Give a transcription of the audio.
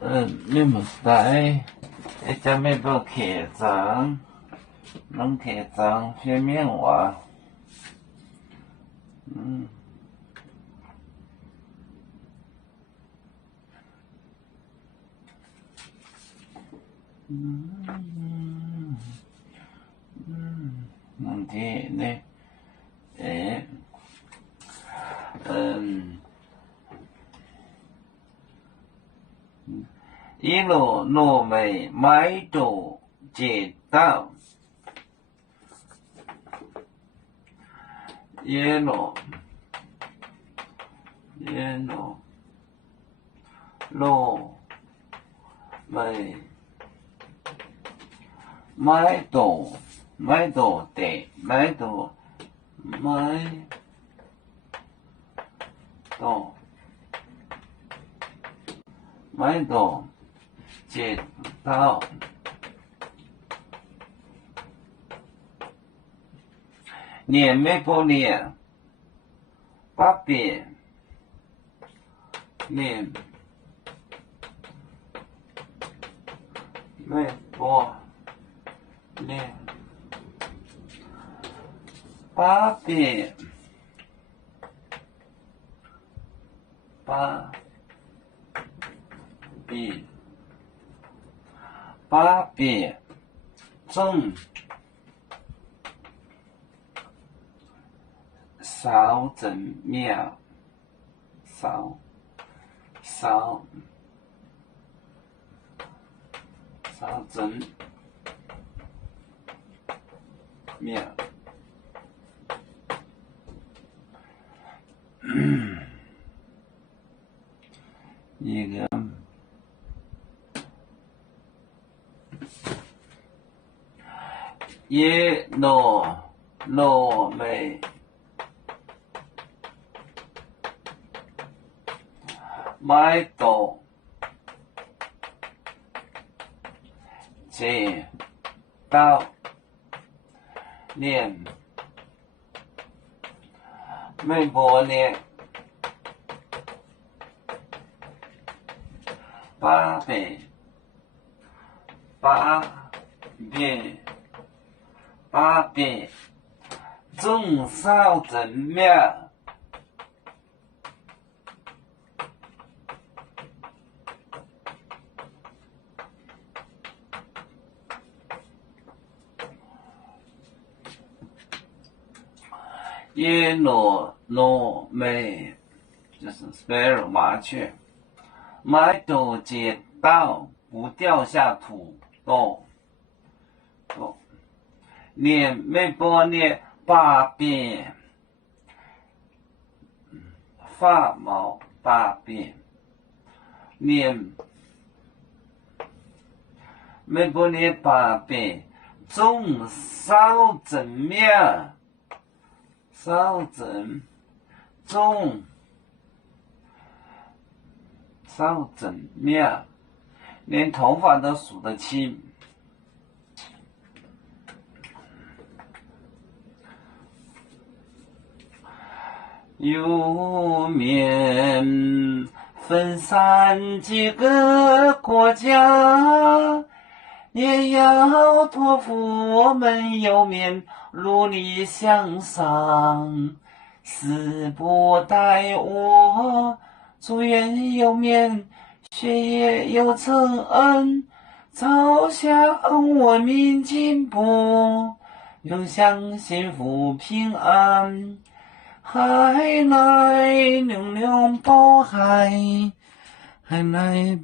你们在一家面包客栈，能客栈phía miền Hoa. Nanti ini一路糯米买到街道，一路糯米买到街道，年没过年，八遍，年没过年，八遍，正少正庙，少正庙。一个椰糯米买到街道，年没过年，八遍正少正庙。椰糯米就是 sparrow 麻雀，买到街道不掉下土豆。年没过年八遍，发毛八遍，年没过年八遍，种少正庙，少正庙，连头发都数得清。有面分散几个国家，也要托付我们有面努力向上。死不待我，祝愿有面学业有成恩，朝向文明进步，永享幸福平安。海来娘娘抱海，海来